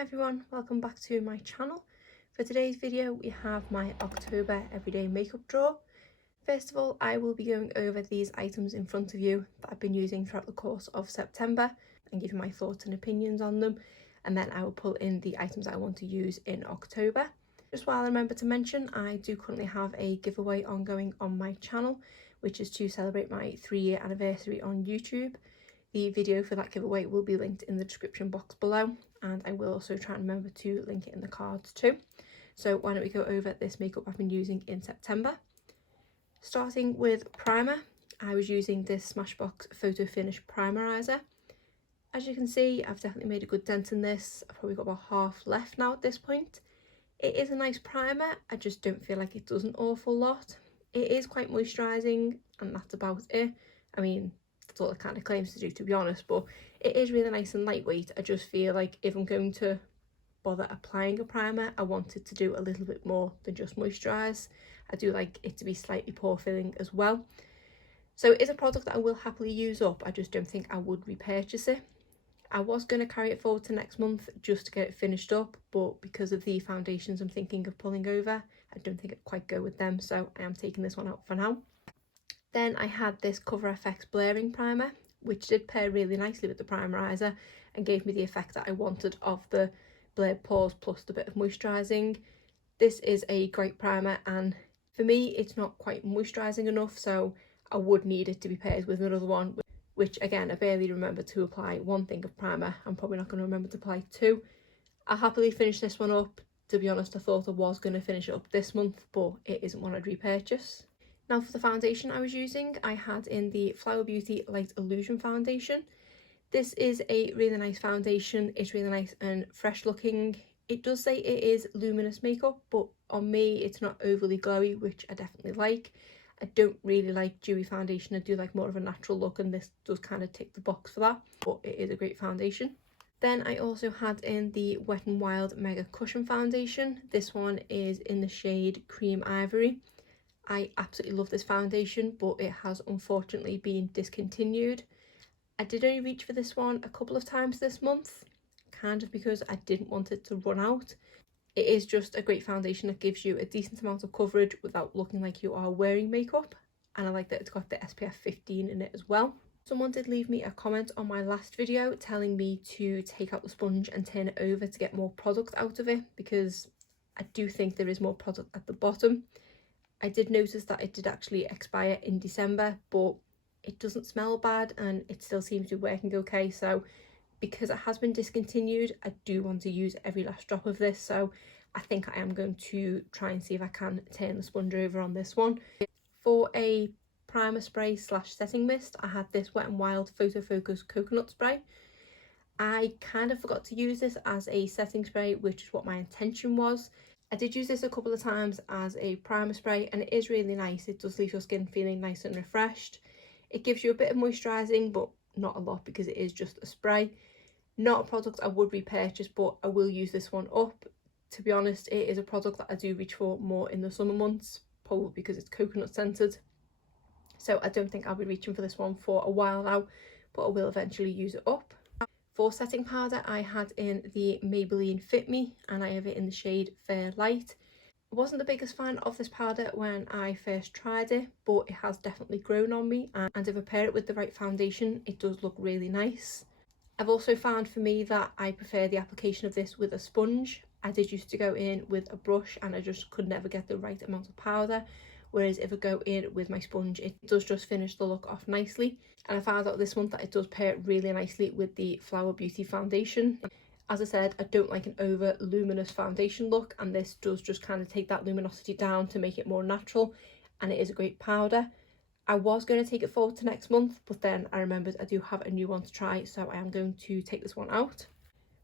Hi everyone, welcome back to my channel. For today's video we have my October everyday makeup drawer. First of all, I will be going over these items in front of you that I've been using throughout the course of September and giving my thoughts and opinions on them, and then I will pull in the items I want to use in October. Just while I remember to mention, I do currently have a giveaway ongoing on my channel, which is to celebrate my 3-year anniversary on YouTube. The video for that giveaway will be linked in the description box below, and I will also try and remember to link it in the cards too. So why don't we go over this makeup I've been using in September. Starting with primer, I was using this Smashbox Photo Finish Primerizer. As you can see, I've definitely made a good dent in this. I've probably got about half left now at this point. It is a nice primer, I just don't feel like it does an awful lot. It is quite moisturising and that's about it. I mean, that's all it kind of claims to do, to be honest, but it is really nice and lightweight. I just feel like if I'm going to bother applying a primer, I want it to do a little bit more than just moisturise. I do like it to be slightly pore filling as well. So it is a product that I will happily use up, I just don't think I would repurchase it. I was going to carry it forward to next month just to get it finished up, but because of the foundations I'm thinking of pulling over, I don't think it'd quite go with them, so I am taking this one out for now. Then I had this Cover FX Blurring Primer, which did pair really nicely with the primerizer and gave me the effect that I wanted of the blurred pores plus the bit of moisturising. This is a great primer, and for me it's not quite moisturising enough, so I would need it to be paired with another one, which again I barely remember to apply one thing of primer. I'm probably not going to remember to apply two. I'll happily finish this one up. To be honest, I thought I was going to finish it up this month, but it isn't one I'd repurchase. Now for the foundation I was using, I had in the Flower Beauty Light Illusion foundation. This is a really nice foundation. It's really nice and fresh looking. It does say it is luminous makeup, but on me it's not overly glowy, which I definitely like. I don't really like dewy foundation. I do like more of a natural look, and this does kind of tick the box for that, but it is a great foundation. Then I also had in the Wet n Wild Mega Cushion foundation. This one is in the shade Cream Ivory. I absolutely love this foundation, but it has unfortunately been discontinued. I did only reach for this one a couple of times this month, kind of because I didn't want it to run out. It is just a great foundation that gives you a decent amount of coverage without looking like you are wearing makeup, and I like that it's got the SPF 15 in it as well. Someone did leave me a comment on my last video telling me to take out the sponge and turn it over to get more product out of it, because I do think there is more product at the bottom. I did notice that it did actually expire in December, but it doesn't smell bad and it still seems to be working okay. So because it has been discontinued, I do want to use every last drop of this, so I think I am going to try and see if I can turn the sponge over on this one. For a primer spray slash setting mist, I had this Wet n Wild Photo Focus Coconut Spray. I kind of forgot to use this as a setting spray, which is what my intention was. I did use this a couple of times as a primer spray and it is really nice. It does leave your skin feeling nice and refreshed. It gives you a bit of moisturising, but not a lot because it is just a spray. Not a product I would repurchase, but I will use this one up. To be honest, it is a product that I do reach for more in the summer months, probably because it's coconut scented. So I don't think I'll be reaching for this one for a while now, but I will eventually use it up. For setting powder, I had in the Maybelline Fit Me, and I have it in the shade Fair Light. I wasn't the biggest fan of this powder when I first tried it, but it has definitely grown on me, and if I pair it with the right foundation, it does look really nice. I've also found for me that I prefer the application of this with a sponge. I did used to go in with a brush and I just could never get the right amount of powder, whereas if I go in with my sponge, it does just finish the look off nicely. And I found out this month that it does pair really nicely with the Flower Beauty foundation. As I said, I don't like an over luminous foundation look, and this does just kind of take that luminosity down to make it more natural, and it is a great powder. I was going to take it forward to next month, but then I remembered I do have a new one to try, so I am going to take this one out.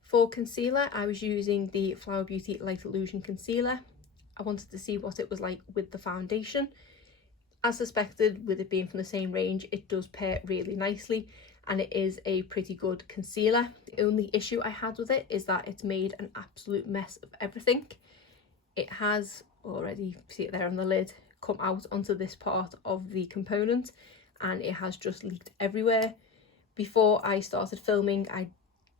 For concealer, I was using the Flower Beauty Light Illusion Concealer. I wanted to see what it was like with the foundation. As suspected, with it being from the same range, it does pair really nicely and it is a pretty good concealer. The only issue I had with it is that it's made an absolute mess of everything. It has already, see it there on the lid, come out onto this part of the component and it has just leaked everywhere. Before I started filming, I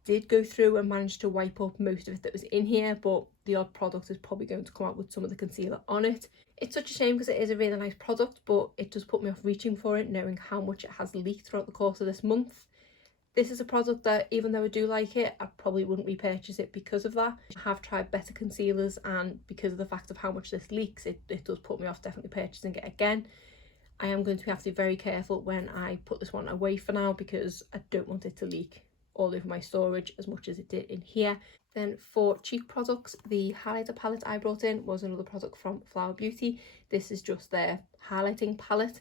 did go through and managed to wipe up most of it that was in here, but the odd product is probably going to come out with some of the concealer on it. It's such a shame because it is a really nice product, but it does put me off reaching for it, knowing how much it has leaked throughout the course of this month. This is a product that, even though I do like it, I probably wouldn't repurchase it because of that. I have tried better concealers, and because of the fact of how much this leaks, it does put me off definitely purchasing it again. I am going to have to be very careful when I put this one away for now, because I don't want it to leak all over my storage as much as it did in here. Then for cheek products, the highlighter palette I brought in was another product from Flower Beauty. This is just their highlighting palette.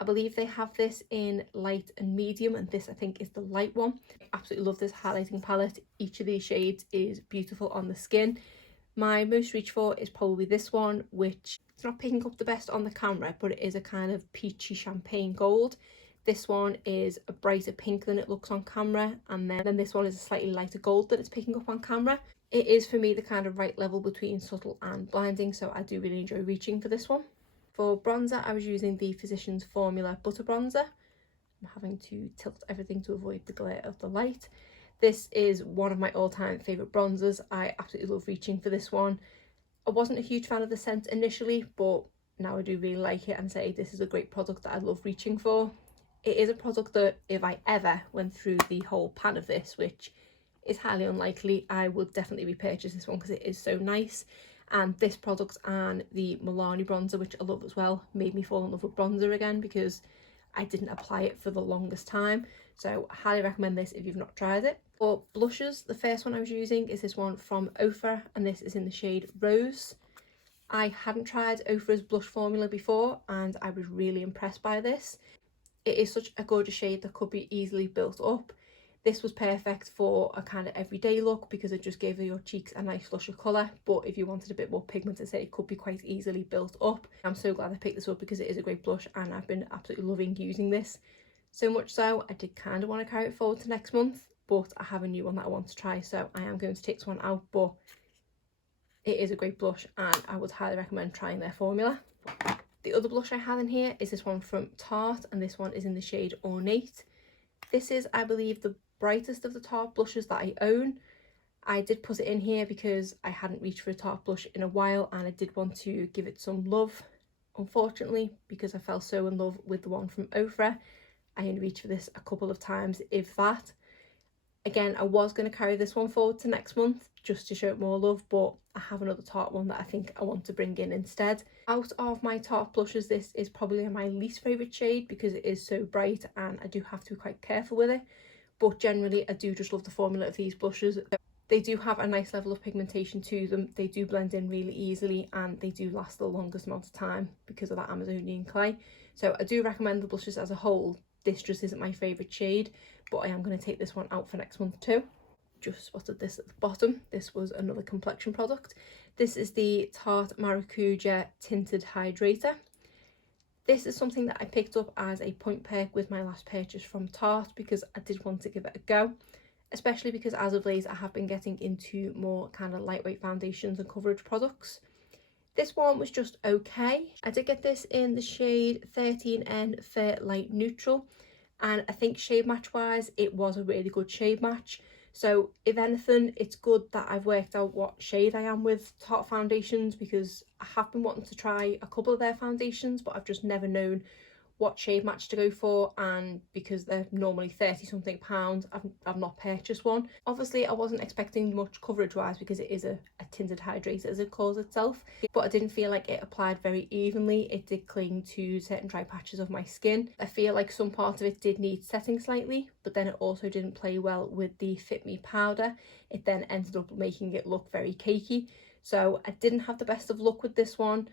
I believe they have this in light and medium, and this I think is the light one. I absolutely love this highlighting palette. Each of these shades is beautiful on the skin. My most reach for is probably this one, which it's not picking up the best on the camera, but it is a kind of peachy champagne gold. This one is a brighter pink than it looks on camera, and then this one is a slightly lighter gold that it's picking up on camera. It is for me the kind of right level between subtle and blinding, so I do really enjoy reaching for this one. For bronzer, I was using the Physicians Formula Butter Bronzer. I'm having to tilt everything to avoid the glare of the light. This is one of my all-time favourite bronzers. I absolutely love reaching for this one. I wasn't a huge fan of the scent initially, but now I do really like it and say this is a great product that I love reaching for. It is a product that if I ever went through the whole pan of this, which is highly unlikely, I would definitely repurchase this one because it is so nice. And this product and the Milani bronzer, which I love as well, made me fall in love with bronzer again because I didn't apply it for the longest time. So I highly recommend this if you've not tried it. For blushes, the first one I was using is this one from Ofra, and this is in the shade Rose. I hadn't tried Ofra's blush formula before, and I was really impressed by this. It is such a gorgeous shade that could be easily built up. This was perfect for a kind of everyday look because it just gave your cheeks a nice flush of colour, but if you wanted a bit more pigment, it could be quite easily built up. I'm so glad I picked this up because it is a great blush and I've been absolutely loving using this. So much so, I did kind of want to carry it forward to next month, but I have a new one that I want to try, so I am going to take this one out, but it is a great blush and I would highly recommend trying their formula. The other blush I have in here is this one from Tarte, and this one is in the shade Ornate. This is, I believe, the brightest of the Tarte blushes that I own. I did put it in here because I hadn't reached for a Tarte blush in a while and I did want to give it some love. Unfortunately, because I fell so in love with the one from Ofra, I only reached for this a couple of times, if that. Again, I was going to carry this one forward to next month just to show it more love, but I have another Tarte one that I think I want to bring in instead. Out of my Tarte blushes, this is probably my least favourite shade because it is so bright and I do have to be quite careful with it. But generally, I do just love the formula of these blushes. They do have a nice level of pigmentation to them. They do blend in really easily and they do last the longest amount of time because of that Amazonian clay. So I do recommend the blushes as a whole. This just isn't my favourite shade, but I am going to take this one out for next month too. Just spotted this at the bottom. This was another complexion product. This is the Tarte Maracuja Tinted Hydrator. This is something that I picked up as a point perk with my last purchase from Tarte because I did want to give it a go, especially because as of late I have been getting into more kind of lightweight foundations and coverage products. This one was just okay. I did get this in the shade 13N Fair Light Neutral, and I think shade match wise it was a really good shade match. So if anything, it's good that I've worked out what shade I am with Tarte foundations because I have been wanting to try a couple of their foundations, but I've just never known what shade match to go for, and because they're normally 30 something pounds, I've not purchased one. Obviously I wasn't expecting much coverage wise because it is a tinted hydrator as it calls itself, but I didn't feel like it applied very evenly. It did cling to certain dry patches of my skin. I feel like some parts of it did need setting slightly, but then it also didn't play well with the Fit Me powder. It then ended up making it look very cakey, so I didn't have the best of luck with this one.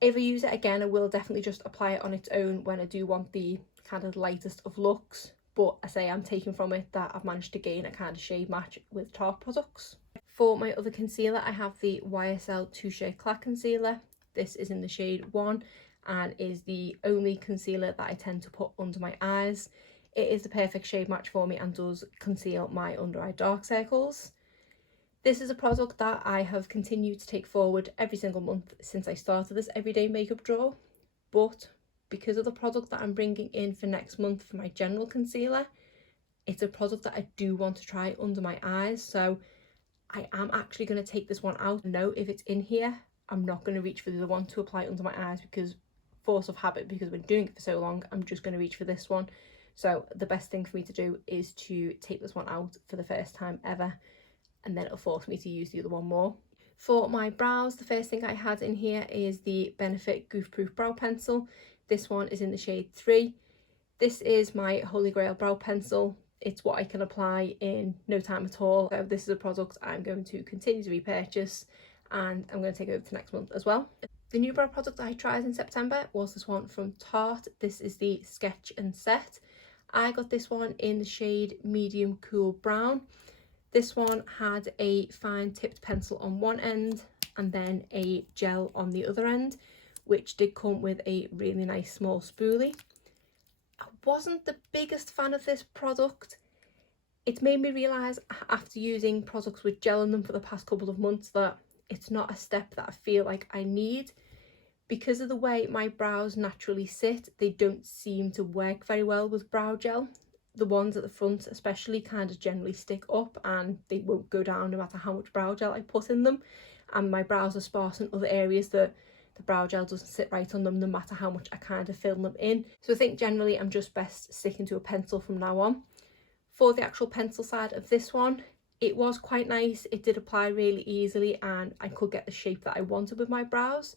If I use it again, I will definitely just apply it on its own when I do want the kind of lightest of looks. But I say I'm taking from it that I've managed to gain a kind of shade match with Tarte products. For my other concealer, I have the YSL Touche Eclat Concealer. This is in the shade 1 and is the only concealer that I tend to put under my eyes. It is the perfect shade match for me and does conceal my under eye dark circles. This is a product that I have continued to take forward every single month since I started this everyday makeup drawer, but because of the product that I'm bringing in for next month for my general concealer, it's a product that I do want to try under my eyes, so I am actually going to take this one out. No, if it's in here, I'm not going to reach for the other one to apply under my eyes, because force of habit, because I've been doing it for so long, I'm just going to reach for this one. So the best thing for me to do is to take this one out for the first time ever, and then it'll force me to use the other one more. For my brows, the first thing I had in here is the Benefit Goof Proof Brow Pencil. This one is in the shade 3. This is my holy grail brow pencil. It's what I can apply in no time at all. So this is a product I'm going to continue to repurchase, and I'm going to take over to next month as well. The new brow product I tried in September was this one from Tarte. This is the Sketch and Set. I got this one in the shade Medium Cool Brown. This one had a fine tipped pencil on one end and then a gel on the other end, which did come with a really nice small spoolie. I wasn't the biggest fan of this product. It's made me realise after using products with gel in them for the past couple of months that it's not a step that I feel like I need. Because of the way my brows naturally sit, they don't seem to work very well with brow gel. The ones at the front especially kind of generally stick up and they won't go down no matter how much brow gel I put in them. And my brows are sparse in other areas that the brow gel doesn't sit right on them no matter how much I kind of fill them in. So I think generally I'm just best sticking to a pencil from now on. For the actual pencil side of this one, it was quite nice. It did apply really easily and I could get the shape that I wanted with my brows.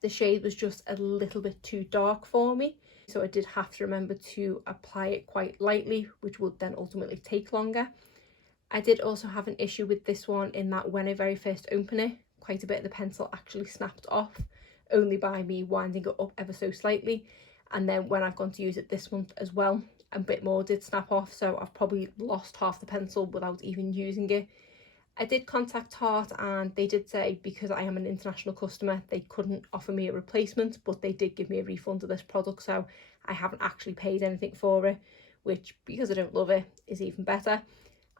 The shade was just a little bit too dark for me, so I did have to remember to apply it quite lightly, which would then ultimately take longer. I did also have an issue with this one in that when I very first opened it, quite a bit of the pencil actually snapped off, only by me winding it up ever so slightly. And then when I've gone to use it this month as well, a bit more did snap off, so I've probably lost half the pencil without even using it. I did contact Tarte and they did say because I am an international customer they couldn't offer me a replacement, but they did give me a refund of this product, so I haven't actually paid anything for it, which because I don't love it is even better.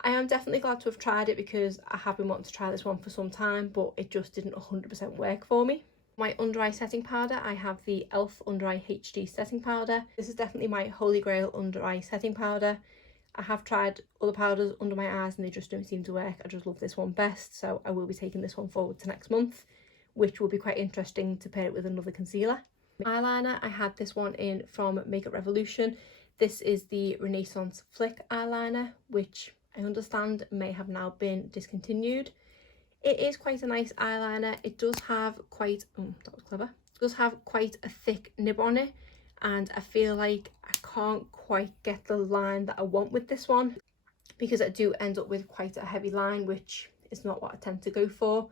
I am definitely glad to have tried it because I have been wanting to try this one for some time, but it just didn't 100% work for me. My under eye setting powder, I have the e.l.f. Under Eye HD setting powder. This is definitely my holy grail under eye setting powder. I have tried other powders under my eyes and they just don't seem to work. I just love this one best, so I will be taking this one forward to next month, which will be quite interesting to pair it with another concealer. Eyeliner, I had this one in from Makeup Revolution. This is the Renaissance Flick eyeliner, which I understand may have now been discontinued. It is quite a nice eyeliner. It does have quite, that was clever. It does have quite a thick nib on it, and I feel like I can't quite get the line that I want with this one because I do end up with quite a heavy line, which is not what I tend to go for.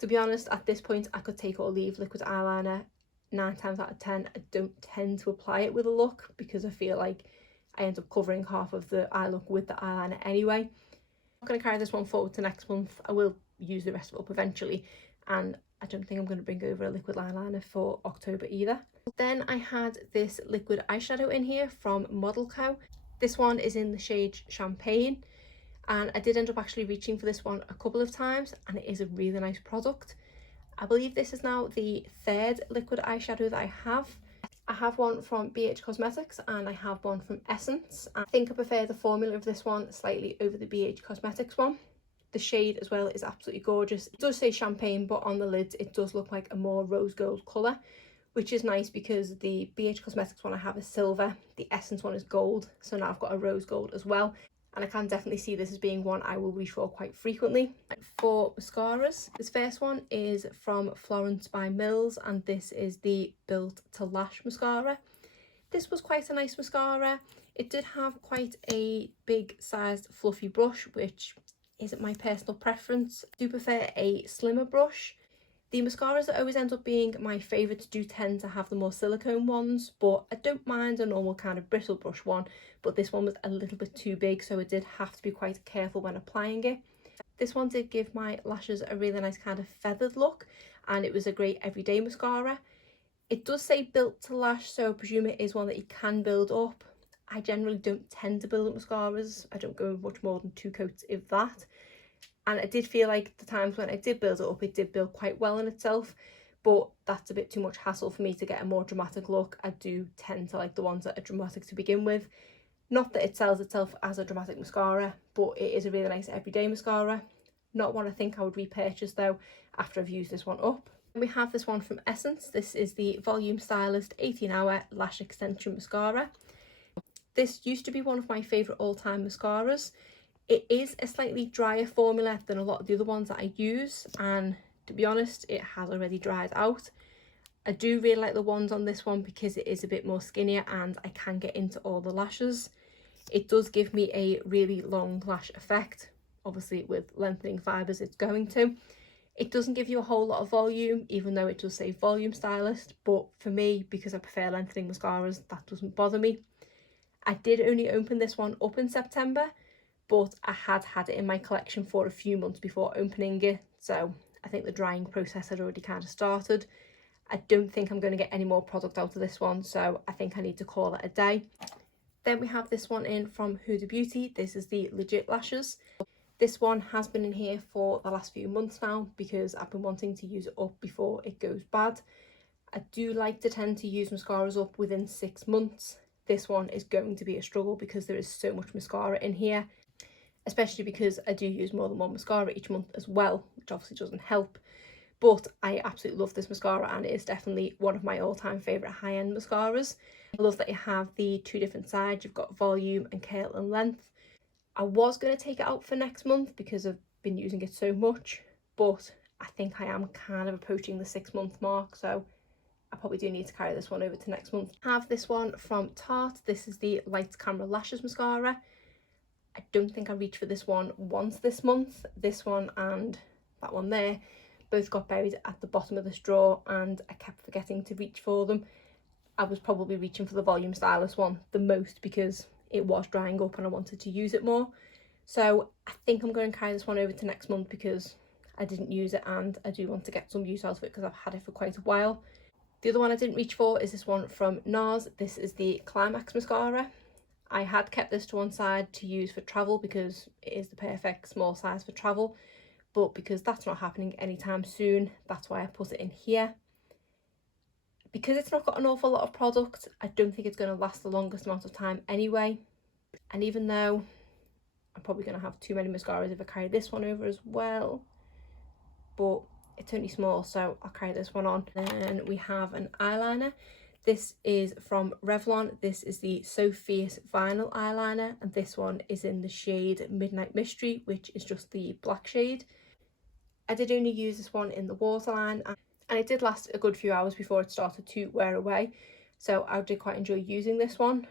To be honest, at this point I could take or leave liquid eyeliner. 9 times out of 10 I don't tend to apply it with a look because I feel like I end up covering half of the eye look with the eyeliner anyway. I'm not going to carry this one forward to next month. I will use the rest of it up eventually, and I don't think I'm going to bring over a liquid eyeliner for October either. Then I had this liquid eyeshadow in here from Model Co. This one is in the shade Champagne, and I did end up actually reaching for this one a couple of times, and it is a really nice product. I believe this is now the 3rd liquid eyeshadow that I have. I have one from BH Cosmetics and I have one from Essence. I think I prefer the formula of this one slightly over the BH Cosmetics one. The shade as well is absolutely gorgeous. It does say champagne, but on the lids it does look like a more rose gold colour, which is nice because the BH Cosmetics one I have is silver, the Essence one is gold, so now I've got a rose gold as well, and I can definitely see this as being one I will reach for quite frequently. For mascaras, this first one is from Florence by Mills, and this is the Built to Lash mascara. This was quite a nice mascara. It did have quite a big sized fluffy brush, which isn't my personal preference. I do prefer a slimmer brush. The mascaras that always end up being my favourites do tend to have the more silicone ones, but I don't mind a normal kind of bristle brush one, but this one was a little bit too big, so I did have to be quite careful when applying it. This one did give my lashes a really nice kind of feathered look, and it was a great everyday mascara. It does say Built to Lash, so I presume it is one that you can build up. I generally don't tend to build up mascaras. I don't go much more than 2 coats, if that. And I did feel like the times when I did build it up, it did build quite well in itself, but that's a bit too much hassle for me to get a more dramatic look. I do tend to like the ones that are dramatic to begin with. Not that it sells itself as a dramatic mascara, but it is a really nice everyday mascara. Not one I think I would repurchase though after I've used this one up. We have this one from Essence. This is the Volume Stylist 18-Hour Lash Extension Mascara. This used to be one of my favourite all-time mascaras. It is a slightly drier formula than a lot of the other ones that I use, and to be honest, it has already dried out. I do really like the ones on this one because it is a bit more skinnier and I can get into all the lashes. It does give me a really long lash effect. Obviously with lengthening fibres it's going to. It doesn't give you a whole lot of volume, even though it does say Volume Stylist, but for me, because I prefer lengthening mascaras, that doesn't bother me. I did only open this one up in September, but I had had it in my collection for a few months before opening it, so I think the drying process had already kind of started. I don't think I'm going to get any more product out of this one, so I think I need to call it a day. Then we have this one in from Huda Beauty. This is the Legit Lashes. This one has been in here for the last few months now because I've been wanting to use it up before it goes bad. I do like to tend to use mascaras up within 6 months. This one is going to be a struggle because there is so much mascara in here, especially because I do use more than one mascara each month as well, which obviously doesn't help. But I absolutely love this mascara and it is definitely one of my all-time favourite high-end mascaras. I love that you have the two different sides. You've got volume and curl and length. I was going to take it out for next month because I've been using it so much, but I think I am kind of approaching the 6-month mark, so I probably do need to carry this one over to next month. I have this one from Tarte. This is the Lights Camera Lashes Mascara. I don't think I reached for this one once this month. This one and that one there both got buried at the bottom of this drawer and I kept forgetting to reach for them. I was probably reaching for the Volume Stylist one the most because it was drying up and I wanted to use it more. So I think I'm going to carry this one over to next month because I didn't use it and I do want to get some use out of it because I've had it for quite a while. The other one I didn't reach for is this one from NARS. This is the Climax Mascara. I had kept this to one side to use for travel because it is the perfect small size for travel, but because that's not happening anytime soon, that's why I put it in here. Because it's not got an awful lot of product, I don't think it's going to last the longest amount of time anyway. And even though I'm probably going to have too many mascaras if I carry this one over as well, but it's only small, so I'll carry this one on. Then we have an eyeliner. This is from Revlon. This is the So Fierce Vinyl Eyeliner, and this one is in the shade Midnight Mystery, which is just the black shade. I did only use this one in the waterline, and it did last a good few hours before it started to wear away, so I did quite enjoy using this one.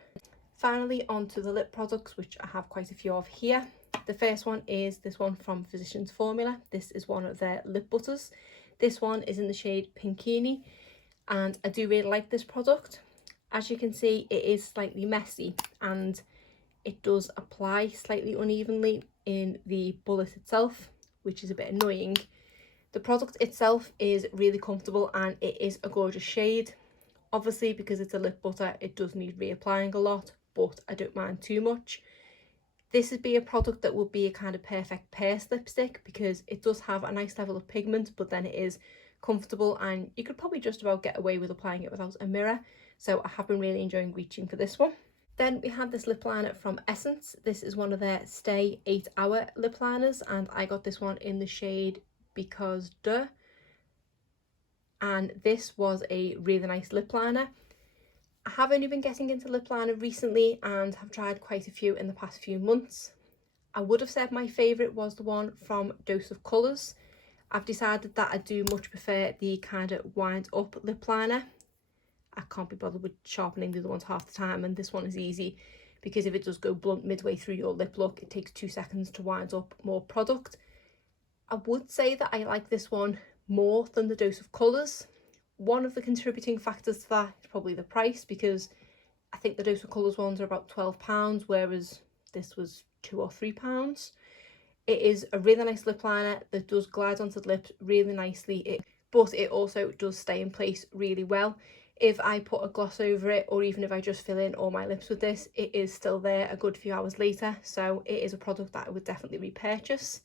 Finally, onto the lip products, which I have quite a few of here. The first one is this one from Physicians Formula. This is one of their lip butters. This one is in the shade Pinkini, and I do really like this product. As you can see, it is slightly messy and it does apply slightly unevenly in the bullet itself, which is a bit annoying. The product itself is really comfortable and it is a gorgeous shade. Obviously, because it's a lip butter, it does need reapplying a lot, but I don't mind too much. This would be a product that would be a kind of perfect purse lipstick because it does have a nice level of pigment, but then it is comfortable and you could probably just about get away with applying it without a mirror. So I have been really enjoying reaching for this one. Then we have this lip liner from Essence. This is one of their Stay 8-Hour lip liners and I got this one in the shade Because De. And this was a really nice lip liner. I have only been getting into lip liner recently and have tried quite a few in the past few months. I would have said my favourite was the one from Dose of Colours. I've decided that I do much prefer the kind of wind up lip liner. I can't be bothered with sharpening the other ones half the time, and this one is easy because if it does go blunt midway through your lip look, it takes 2 seconds to wind up more product. I would say that I like this one more than the Dose of Colours. One of the contributing factors to that is probably the price, because I think the Dose of Colours ones are about £12, whereas this was £2 or £3. It is a really nice lip liner that does glide onto the lips really nicely, but it also does stay in place really well. If I put a gloss over it, or even if I just fill in all my lips with this, it is still there a good few hours later, so it is a product that I would definitely repurchase.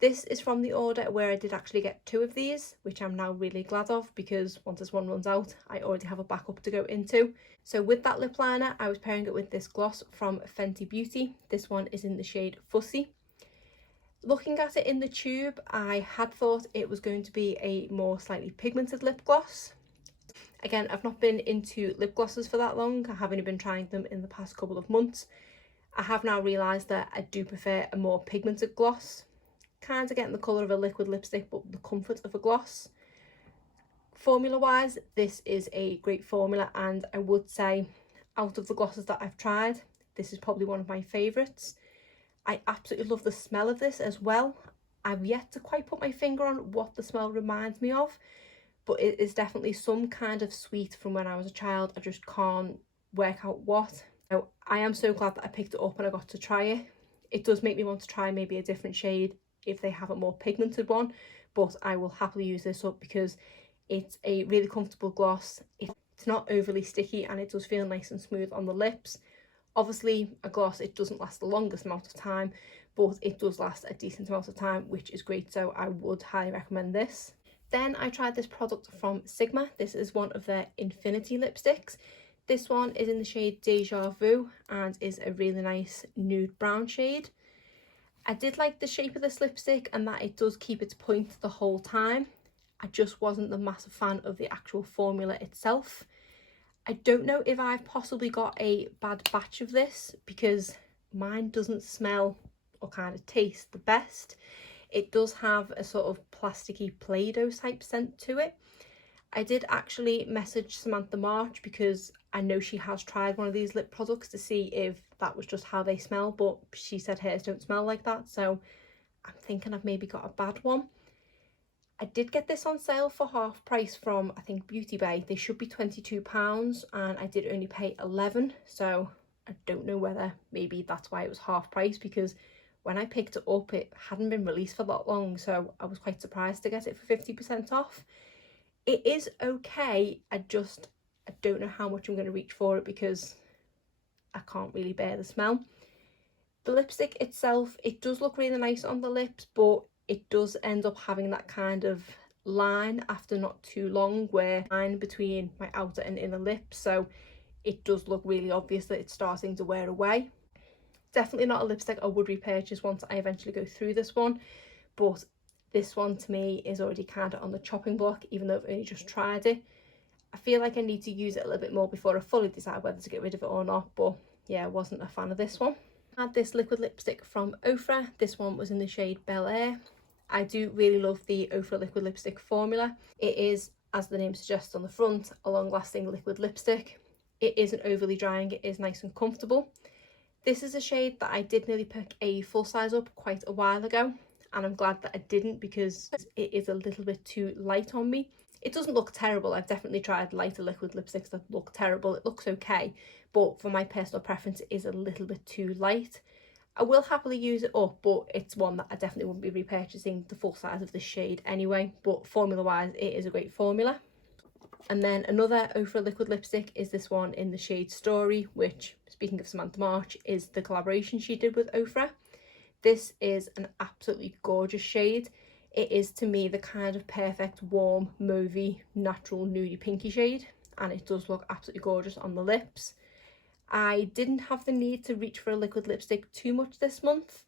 This is from the order where I did actually get 2 of these, which I'm now really glad of, because once this one runs out, I already have a backup to go into. So with that lip liner, I was pairing it with this gloss from Fenty Beauty. This one is in the shade Fussy. Looking at it in the tube, I had thought it was going to be a more slightly pigmented lip gloss. Again, I've not been into lip glosses for that long. I have only been trying them in the past couple of months. I have now realised that I do prefer a more pigmented gloss. Kind of getting the colour of a liquid lipstick, but the comfort of a gloss. Formula wise, this is a great formula, and I would say out of the glosses that I've tried, this is probably one of my favourites. I absolutely love the smell of this as well. I've yet to quite put my finger on what the smell reminds me of, but it is definitely some kind of sweet from when I was a child. I just can't work out what. So I am so glad that I picked it up and I got to try it. It does make me want to try maybe a different shade if they have a more pigmented one, but I will happily use this up because it's a really comfortable gloss. It's not overly sticky and it does feel nice and smooth on the lips. Obviously a gloss, it doesn't last the longest amount of time, but it does last a decent amount of time, which is great, so I would highly recommend this. Then I tried this product from Sigma. This is one of their Infinity lipsticks. This one is in the shade Deja Vu and is a really nice nude brown shade. I did like the shape of this lipstick and that it does keep its point the whole time. I just wasn't the massive fan of the actual formula itself. I don't know if I've possibly got a bad batch of this because mine doesn't smell or kind of taste the best. It does have a sort of plasticky Play-Doh type scent to it. I did actually message Samantha March because I know she has tried one of these lip products to see if that was just how they smell, but she said hers don't smell like that, so I'm thinking I've maybe got a bad one. I did get this on sale for half price from, I think, Beauty Bay. They should be £22 and I did only pay £11, so I don't know whether maybe that's why it was half price, because when I picked it up it hadn't been released for that long, so I was quite surprised to get it for 50% off. It is okay, I don't know how much I'm going to reach for it because I can't really bear the smell. The lipstick itself, it does look really nice on the lips, but it does end up having that kind of line after not too long, where line between my outer and inner lips, so it does look really obvious that it's starting to wear away. Definitely not a lipstick I would repurchase once I eventually go through this one, but this one to me is already kind of on the chopping block, even though I've only just tried it. I feel like I need to use it a little bit more before I fully decide whether to get rid of it or not, but yeah, I wasn't a fan of this one. I had this liquid lipstick from Ofra. This one was in the shade Bel Air. I do really love the Ofra liquid lipstick formula. It is, as the name suggests on the front, a long-lasting liquid lipstick. It isn't overly drying, it is nice and comfortable. This is a shade that I did nearly pick a full size up quite a while ago, and I'm glad that I didn't because it is a little bit too light on me. It doesn't look terrible. I've definitely tried lighter liquid lipsticks that look terrible. It looks okay, but for my personal preference it is a little bit too light. I will happily use it up, but it's one that I definitely wouldn't be repurchasing the full size of this shade anyway, but formula wise it is a great formula. And then another Ofra liquid lipstick is this one in the shade Story, which, speaking of Samantha March, is the collaboration she did with Ofra. This is an absolutely gorgeous shade. It is to me the kind of perfect warm, mauvey, natural nudie pinky shade, and it does look absolutely gorgeous on the lips. I didn't have the need to reach for a liquid lipstick too much this month.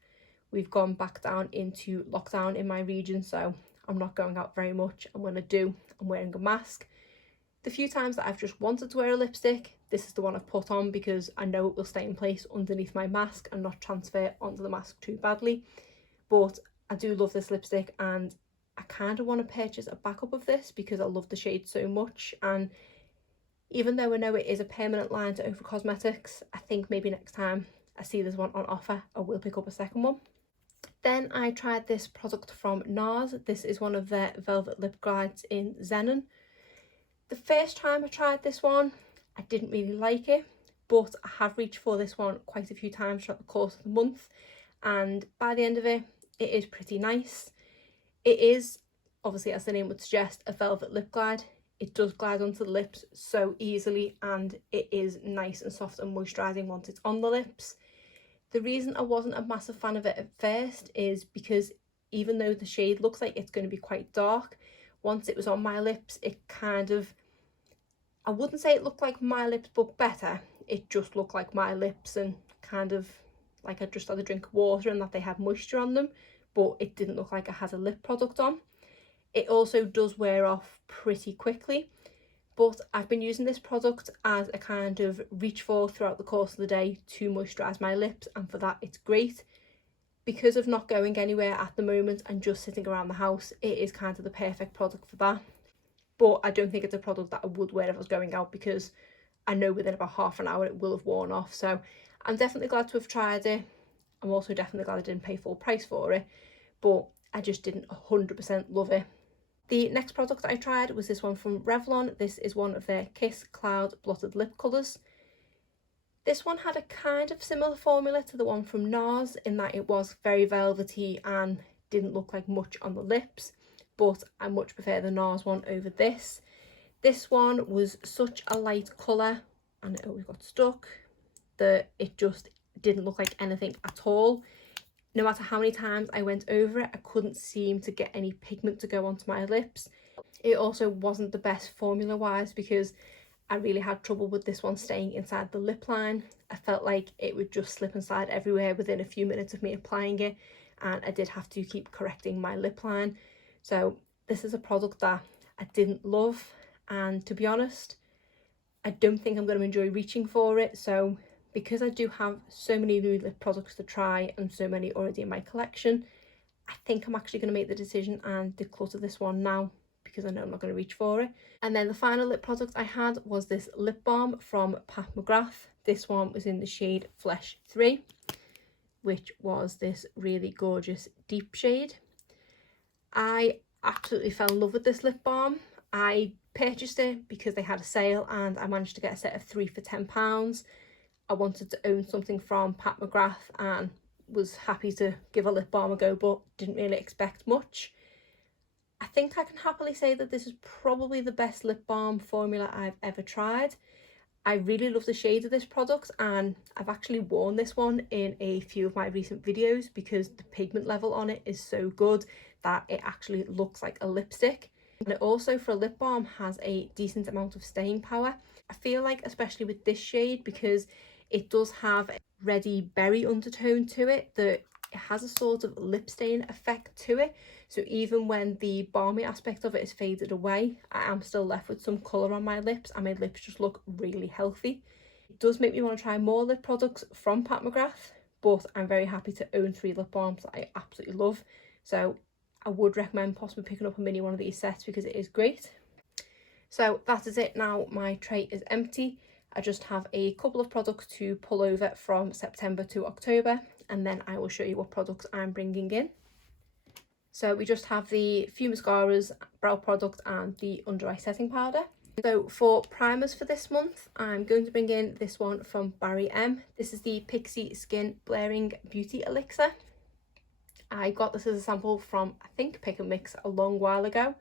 We've gone back down into lockdown in my region, so I'm not going out very much, and when I do, I'm wearing a mask. The few times that I've just wanted to wear a lipstick, this is the one I've put on because I know it will stay in place underneath my mask and not transfer onto the mask too badly. But I do love this lipstick and I kind of want to purchase a backup of this because I love the shade so much, and even though I know it is a permanent line to Ofra Cosmetics, I think maybe next time I see this one on offer I will pick up a second one. Then I tried this product from NARS. This is one of their velvet lip glides in Xenon. The first time I tried this one, I didn't really like it, but I have reached for this one quite a few times throughout the course of the month, and by the end of it, it is pretty nice. It is, obviously as the name would suggest, a velvet lip glide. It does glide onto the lips so easily, and it is nice and soft and moisturising once it's on the lips. The reason I wasn't a massive fan of it at first is because even though the shade looks like it's going to be quite dark, once it was on my lips, it kind of, I wouldn't say it looked like my lips but better, it just looked like my lips and kind of like I just had a drink of water and that they had moisture on them, but it didn't look like I had a lip product on. It also does wear off pretty quickly, but I've been using this product as a kind of reach for throughout the course of the day to moisturise my lips, and for that it's great. Because of not going anywhere at the moment and just sitting around the house, it is kind of the perfect product for that. But I don't think it's a product that I would wear if I was going out, because I know within about half an hour it will have worn off. So I'm definitely glad to have tried it. I'm also definitely glad I didn't pay full price for it, but I just didn't 100% love it. The next product I tried was this one from Revlon. This is one of their Kiss Cloud Blotted Lip colours. This one had a kind of similar formula to the one from NARS in that it was very velvety and didn't look like much on the lips, but I much prefer the NARS one over this. This one was such a light colour and it always got stuck that it just didn't look like anything at all. No matter how many times I went over it, I couldn't seem to get any pigment to go onto my lips. It also wasn't the best formula wise, because I really had trouble with this one staying inside the lip line. I felt like it would just slip and slide everywhere within a few minutes of me applying it, and I did have to keep correcting my lip line. So this is a product that I didn't love, and to be honest, I don't think I'm going to enjoy reaching for it. So because I do have so many new lip products to try and so many already in my collection, I think I'm actually going to make the decision and declutter this one now, because I know I'm not going to reach for it. And then the final lip product I had was this lip balm from Pat McGrath. This one was in the shade Flesh 3, which was this really gorgeous deep shade. I absolutely fell in love with this lip balm. I purchased it because they had a sale and I managed to get a set of 3 for £10. I wanted to own something from Pat McGrath and was happy to give a lip balm a go, but didn't really expect much. I think I can happily say that this is probably the best lip balm formula I've ever tried. I really love the shade of this product, and I've actually worn this one in a few of my recent videos because the pigment level on it is so good that it actually looks like a lipstick. And it also, for a lip balm, has a decent amount of staying power. I feel like, especially with this shade, because it does have a reddy berry undertone to it, that it has a sort of lip stain effect to it. So even when the balmy aspect of it is faded away, I am still left with some colour on my lips, and my lips just look really healthy. It does make me want to try more lip products from Pat McGrath, but I'm very happy to own 3 lip balms that I absolutely love. So I would recommend possibly picking up a mini one of these sets because it is great. So that is it now. My tray is empty. I just have a couple of products to pull over from September to October, and then I will show you what products I'm bringing in. So we just have the few mascaras, brow product and the under eye setting powder. So for primers for this month, I'm going to bring in this one from Barry M. This is the Pixie Skin Blaring Beauty Elixir. I got this as a sample from, I think, Pick and Mix a long while ago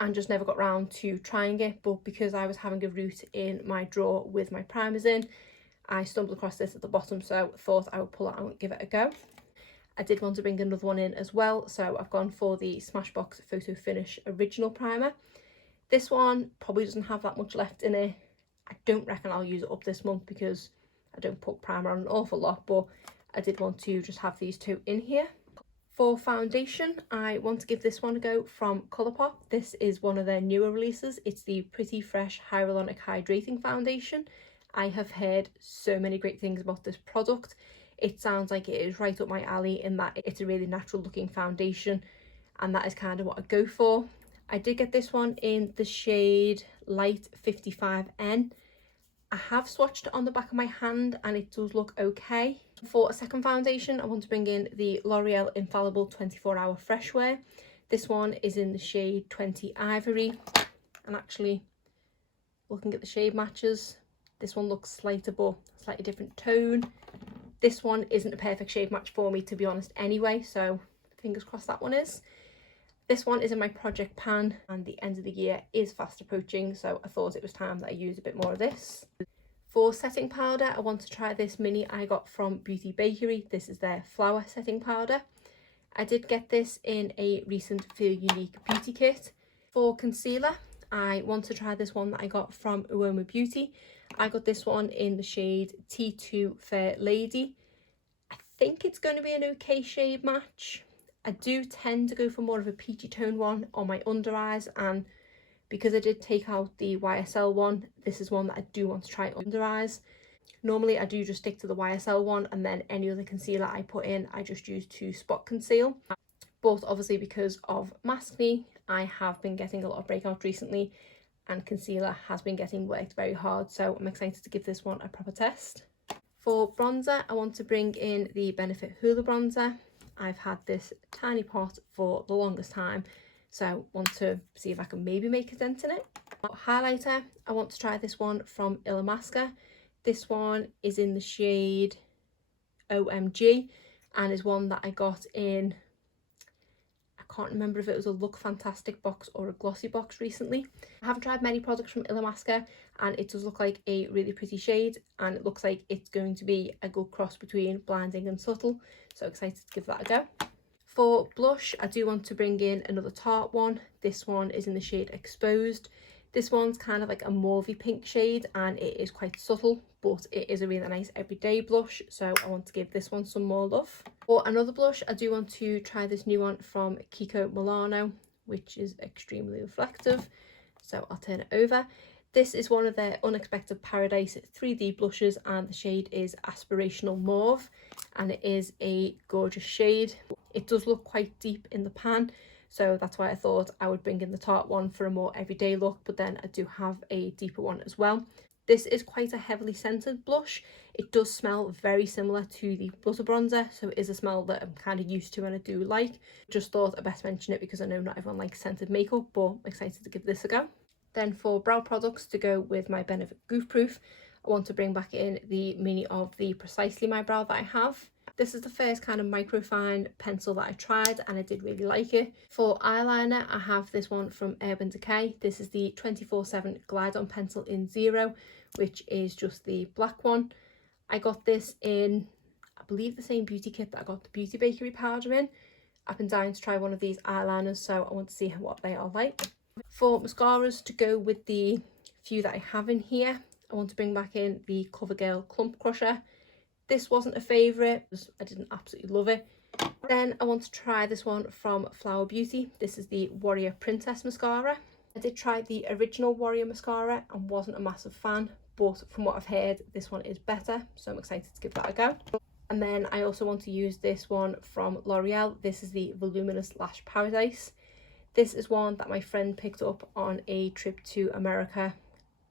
and just never got round to trying it, but because I was having a route in my drawer with my primers in, I stumbled across this at the bottom, so thought I would pull it out and give it a go. I did want to bring another one in as well, so I've gone for the Smashbox Photo Finish Original Primer. This one probably doesn't have that much left in it. I don't reckon I'll use it up this month because I don't put primer on an awful lot, but I did want to just have these 2 in here. For foundation, I want to give this one a go from Colourpop. This is one of their newer releases. It's the Pretty Fresh Hyaluronic Hydrating Foundation. I have heard so many great things about this product. It sounds like it is right up my alley in that it's a really natural looking foundation, and that is kind of what I go for. I did get this one in the shade Light 55N. I have swatched it on the back of my hand and it does look okay. For a second foundation, I want to bring in the L'Oreal Infallible 24-Hour Fresh Wear. This one is in the shade 20 Ivory, and actually looking at the shade matches, this one looks lighter but slightly different tone. This one isn't a perfect shade match for me, to be honest, anyway, so fingers crossed that one is. This one is in my project pan, and the end of the year is fast approaching, so I thought it was time that I used a bit more of this. For setting powder, I want to try this mini I got from Beauty Bakery. This is their flower setting powder. I did get this in a recent Feel Unique beauty kit. For concealer, I want to try this one that I got from Aroma Beauty. I got this one in the shade T2 Fair Lady. I think it's going to be an okay shade match. I do tend to go for more of a peachy tone one on my under eyes, and because I did take out the YSL one, this is one that I do want to try under eyes. Normally I do just stick to the YSL one, and then any other concealer I put in I just use to spot conceal. But obviously because of maskne, I have been getting a lot of breakout recently, and concealer has been getting worked very hard, so I'm excited to give this one a proper test. For bronzer, I want to bring in the Benefit Hoola bronzer. I've had this tiny pot for the longest time, so want to see if I can maybe make a dent in it. Highlighter, I want to try this one from Illamasqua. This one is in the shade OMG and is one that I got in, I can't remember if it was a Look Fantastic box or a Glossybox recently. I haven't tried many products from Illamasqua, and it does look like a really pretty shade, and it looks like it's going to be a good cross between blinding and subtle, so excited to give that a go. For blush, I do want to bring in another Tarte one. This one is in the shade Exposed. This one's kind of like a mauvey pink shade, and it is quite subtle, but it is a really nice everyday blush, so I want to give this one some more love. For another blush, I do want to try this new one from Kiko Milano, which is extremely reflective, so I'll turn it over. This is one of their Unexpected Paradise 3D blushes, and the shade is Aspirational Mauve, and it is a gorgeous shade. It does look quite deep in the pan, so that's why I thought I would bring in the Tarte one for a more everyday look, but then I do have a deeper one as well. This is quite a heavily scented blush. It does smell very similar to the Butter Bronzer, so it is a smell that I'm kind of used to and I do like. Just thought I'd best mention it because I know not everyone likes scented makeup, but I'm excited to give this a go. Then for brow products to go with my Benefit Goof Proof, I want to bring back in the mini of the Precisely My Brow that I have. This is the first kind of microfine pencil that I tried, and I did really like it. For eyeliner, I have this one from Urban Decay. This is the 24/7 Glide On Pencil in Zero, which is just the black one. I got this in, I believe, the same beauty kit that I got the Beauty Bakery powder in. I've been dying to try one of these eyeliners, so I want to see what they are like. For mascaras to go with the few that I have in here, I want to bring back in the CoverGirl Clump Crusher. This wasn't a favourite, I didn't absolutely love it. Then I want to try this one from Flower Beauty. This is the Warrior Princess Mascara. I did try the original Warrior Mascara and wasn't a massive fan, but from what I've heard, this one is better, so I'm excited to give that a go. And then I also want to use this one from L'Oreal. This is the Voluminous Lash Paradise. This is one that my friend picked up on a trip to America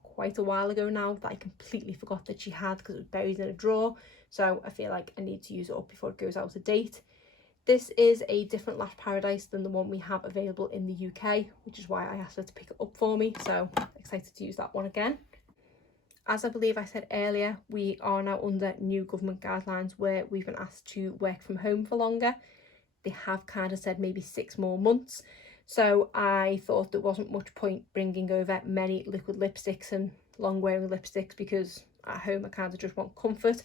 quite a while ago now, that I completely forgot that she had because it was buried in a drawer. So I feel like I need to use it up before it goes out of date. This is a different Lash Paradise than the one we have available in the UK, which is why I asked her to pick it up for me. So excited to use that one again. As I believe I said earlier, we are now under new government guidelines where we've been asked to work from home for longer. They have kind of said maybe 6 more months. So I thought there wasn't much point bringing over many liquid lipsticks and long wearing lipsticks, because at home I kind of just want comfort.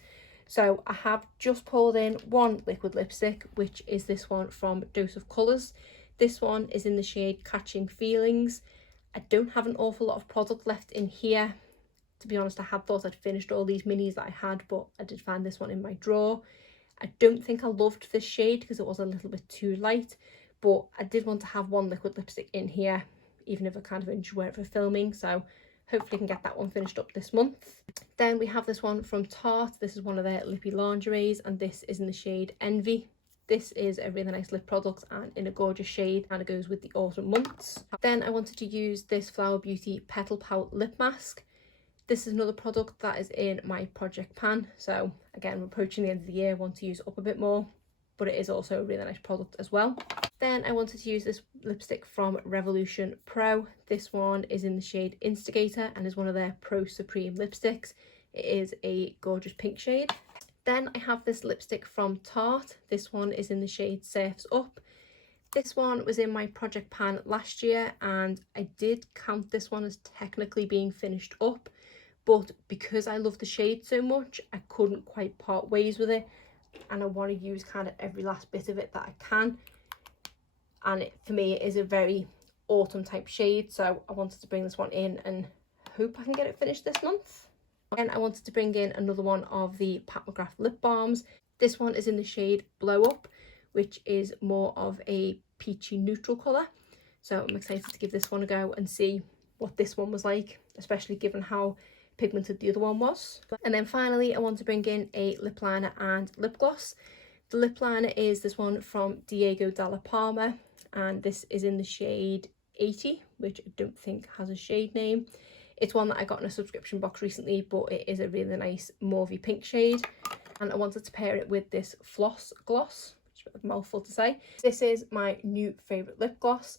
So I have just pulled in one liquid lipstick, which is this one from Dose of Colours. This one is in the shade Catching Feelings. I don't have an awful lot of product left in here. To be honest, I had thought I'd finished all these minis that I had, but I did find this one in my drawer. I don't think I loved this shade because it was a little bit too light, but I did want to have one liquid lipstick in here, even if I kind of enjoy it for filming, so hopefully I can get that one finished up this month. Then we have this one from Tarte. This is one of their lippy lingeries, and this is in the shade Envy. This is a really nice lip product and in a gorgeous shade, and it goes with the autumn months. Then I wanted to use this Flower Beauty Petal Pout Lip Mask. This is another product that is in my project pan, so again, we're approaching the end of the year, I want to use up a bit more, but it is also a really nice product as well. Then I wanted to use this lipstick from Revolution Pro. This one is in the shade Instigator and is one of their Pro Supreme lipsticks. It is a gorgeous pink shade. Then I have this lipstick from Tarte. This one is in the shade Surfs Up. This one was in my project pan last year, and I did count this one as technically being finished up, but because I love the shade so much, I couldn't quite part ways with it, and I want to use kind of every last bit of it that I can. and for me it is a very autumn type shade, so I wanted to bring this one in and hope I can get it finished this month. And I wanted to bring in another one of the Pat McGrath lip balms. This one is in the shade Blow Up, which is more of a peachy neutral colour, so I'm excited to give this one a go and see what this one was like, especially given how pigmented the other one was. And then finally I want to bring in a lip liner and lip gloss. The lip liner is this one from Diego Dalla Palma, and this is in the shade 80, which I don't think has a shade name. It's one that I got in a subscription box recently, but it is a really nice mauvey pink shade, and I wanted to pair it with this Floss gloss, which is a mouthful to say. This is my new favourite lip gloss.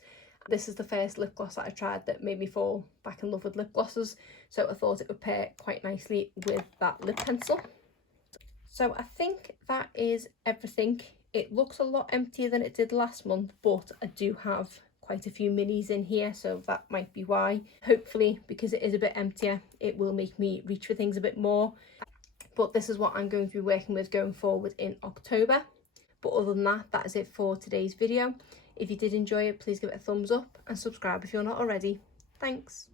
This is the first lip gloss that I tried that made me fall back in love with lip glosses, so I thought it would pair quite nicely with that lip pencil. So I think that is everything. It looks a lot emptier than it did last month, but I do have quite a few minis in here, so that might be why. Hopefully, because it is a bit emptier, it will make me reach for things a bit more. But this is what I'm going to be working with going forward in October. But other than that, that is it for today's video. If you did enjoy it, please give it a thumbs up and subscribe if you're not already. Thanks.